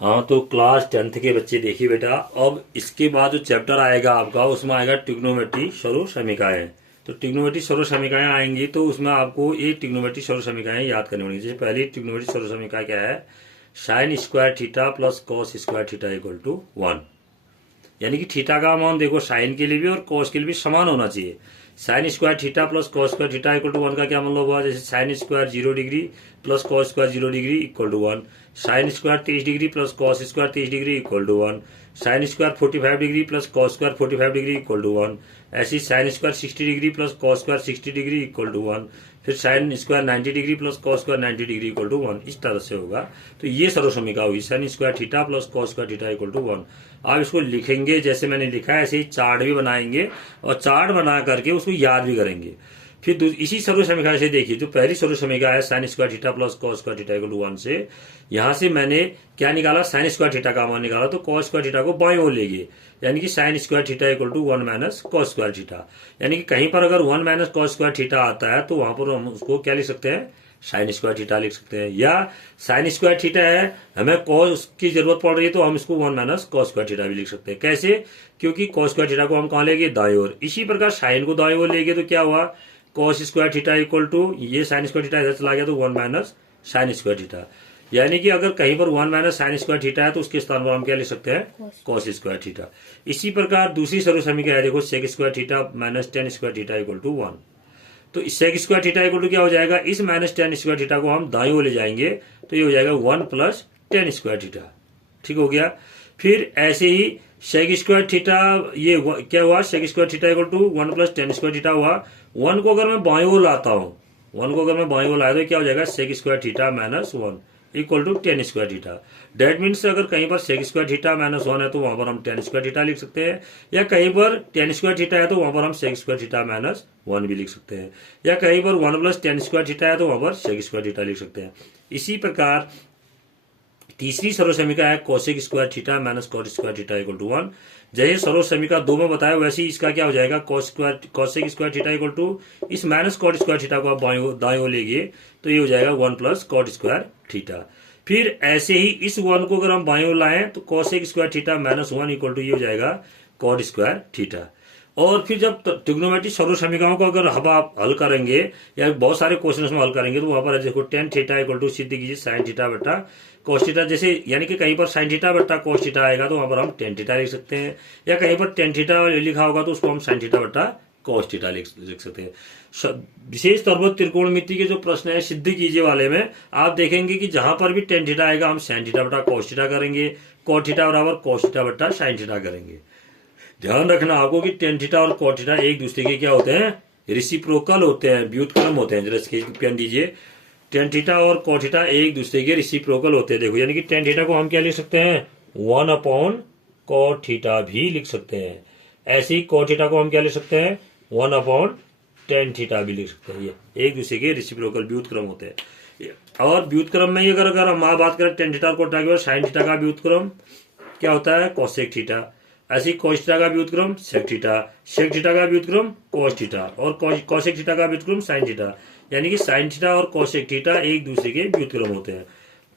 हाँ, तो class 10th के बच्चे देखिए बेटा, अब इसके बाद जो चैप्टर आएगा आपका उसमें आएगा ट्रिग्नोमेट्री सर्वसमीकाएं। तो ट्रिग्नोमेट्री सर्वसमीकाएं आएंगी तो उसमें आपको ये ट्रिग्नोमेट्री सर्वसमीकाएं याद करनी होगी। जैसे पहली ट्रिग्नोमेट्री सर्वसमीका क्या है, sine square theta plus cos square theta equal to 1। यानी कि थीटा का मान देखो साइन के लिए भी और कॉस के लिए भी समान होना चाहिए। Sine square theta plus cos square theta equal to 1 का क्या मतलब हुआ, जैसे sine square 0 degree plus cos square 0 degree equal to 1, sine square 30 degree plus cos square 30 degree equal to 1, sine square 45 degree plus cos square 45 degree equal to 1, ऐसी sine square 60 degree plus cos square 60 degree equal to 1, फिर sine square 90 degree plus cos square 90 degree equal to 1। इस तरह से होगा। तो ये सर्वसमीका हुई sine square theta plus cos square theta equal to 1। आप इसको लिखेंगे जैसे मैंने लिखा है, ऐसे ही चार्ट भी बनाएंगे और चार्ट बना करके उसको याद भी करेंगे। फिर इसी सर्वसमीका से देखिए, जो पहली सर्वसमीका है sine square theta plus cos square theta equal to 1 से, यहां से मैंने क्या निकाला, साइन स्क्वायर थीटा का मान निकाला। तो कॉस स्क्वायर थीटा को बाएं ओर ले गए, यानी कि sine square theta equal to 1 minus cos square theta. यानी कि कहीं पर अगर 1 माइनस कॉस स्क्वायर थीटा आता है तो वहां पर हम उसको क्या लिख सकते हैं, साइन स्क्वायर थीटा लिख सकते हैं। या साइन स्क्वायर थीटा है, हमें कॉस की जरूरत पड़ रही है तो हम इसको 1 माइनस कॉस स्क्वायर थीटा भी लिख सकते हैं। कैसे, क्योंकि कॉस स्क्वायर थीटा को हम कहां लेंगे, दाएं ओर। इसी प्रकार साइन को दाएं ओर लेंगे तो क्या हुआ, cos square theta equal to, ये साइन स्क्वायर थीटा इधर चला गया तो 1 माइनस साइन स्क्वायर थीटा। यानी कि अगर कहीं पर 1 माइनस साइन स्क्वायर थीटा है तो उसके स्थान पर हम क्या लिख सकते हैं, कॉस स्क्वायर थीटा। इसी प्रकार दूसरी सर्वसमीका है, देखो sec square theta minus tan square theta equal to 1। तो sec square theta equal to क्या हो जाएगा, इस माइनस टेन स्क्वायर थीटा को हम दाईं ओर ले जाएंगे तो ये हो जाएगा 1 प्लस टेन स्क्वायर थीटा। ठीक हो गया। फिर ऐसे ही सेक स्क्वायर थीटा, ये क्या हुआ, sec square theta equal to 1 plus tan square theta हुआ। 1 को अगर मैं बाईं ओर लाता हूं, 1 को अगर मैं बाईं ओर लाया तो क्या हो जाएगा, sec square theta minus 1 equal to tan square theta. That means अगर कहीं पर सेक स्क्वायर थीटा माइनस 1 है तो वहां पर हम टेन स्क्वायर थीटा लिख सकते हैं, या कहीं पर टेन स्क्वायर थीटा है तो वहां पर हम सेक स्क्वायर थीटा माइनस 1 भी लिख सकते हैं, या कहीं पर 1 प्लस टेन स्क्वायर थीटा है तो वहां पर सेक स्क्वायर थीटा लिख सकते हैं। इसी प्रकार तीसरी सर्वसमीका है cosec square theta minus cot square theta equal to 1। जैसे सर्वसमीका 2 में बताया वैसे ही इसका क्या हो जाएगा, cosec square theta equal to इस माइनस कॉट स्क्वायर थीटा को आप दाएं ओर ले गए तो ये हो जाएगा 1 प्लस कॉट स्क्वायर थीटा। फिर ऐसे ही इस 1 को अगर हम बाएं ओर लाएं तो cosec square theta minus 1 equal to ये हो जाएगा कॉट स्क्वायर थीटा। और फिर जब ट्रिग्नोमेट्री सर्वसमीकाओं को अगर हम आप हल करेंगे या बहुत सारे क्वेश्चन में हल करेंगे तो वहां पर देखो टेन थीटा इक्वल टू सिद्ध कीजिए साइन थीटा बटा कॉस थीटा। जैसे यानी कि कहीं पर साइन थीटा बटा कॉस थीटा आएगा तो वहां पर हम टेन थीटा लिख सकते हैं, या कहीं पर टेन थीटा लिखा होगा तो उसको हम साइन थीटा बटा कॉस थीटा लिख सकते हैं। विशेष तौर पर त्रिकोणमिति के जो प्रश्न है सिद्ध कीजिए वाले में आप देखेंगे कि जहां पर भी टेन थीटा आएगा हम साइन थीटा बटा कॉस थीटा करेंगे, कॉट थीटा बराबर कॉस थीटा बटा साइन थीटा करेंगे। ध्यान रखना आपको कि टेन थीटा और कॉट थीटा एक दूसरे के क्या होते हैं, रेसिप्रोकल होते हैं, व्युत्क्रम होते हैं। जरा स्केच पेन दीजिए, टेन थीटा और कॉट थीटा एक दूसरे के रेसिप्रोकल होते हैं। देखो यानी कि टेन थीटा को हम क्या लिख सकते हैं, 1 अपॉन कॉट थीटा भी लिख सकते हैं। ऐसे ही कॉट थीटा को हम क्या लिख सकते हैं, 1 अपॉन टेन थीटा भी लिख सकते हैं। ये एक दूसरे के रेसिप्रोकल व्युत्क्रम होते हैं। और व्युत्क्रम में अगर हम बात करें टेन थीटा और कॉट थीटा की, साइन थीटा का व्युत्क्रम क्या होता है, कोसेक थीटा। ऐसे कॉस थीटा का व्युत्क्रम सेक थीटा, सेक थीटा का व्युत्क्रम कॉस थीटा, और कॉसेक थीटा का व्युत्क्रम साइन थीटा। यानी कि साइन थीटा और कॉसेक थीटा एक दूसरे के व्युत्क्रम होते हैं।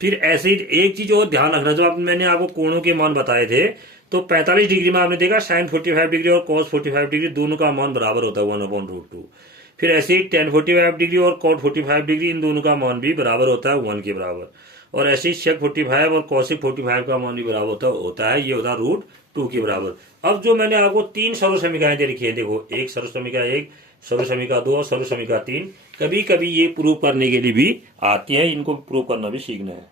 फिर ऐसे ही एक चीज और ध्यान रखना, जो मैंने आपको कोणों के मान बताए थे तो 45 डिग्री में आपने देखा साइन 45 डिग्री और कॉस 45 डिग्री दोनों का मान बराबर होता है 1/√2। फिर ऐसे ही टेन 45 डिग्री और कॉट 45 डिग्री इन दोनों का मान भी बराबर होता है 1 के बराबर। और ऐसे ही सेक 45 और कॉसेक 45 का मान भी बराबर होता है ये होता है √2 के बराबर। अब जो मैंने आपको 3 सर्वसमीकाएं दे रखी है, देखो एक सर्वसमीका 1, सर्वसमीका 2 और सर्वसमीका 3, कभी कभी ये प्रूव करने के लिए भी आती है, इनको प्रूव करना भी सीखना है।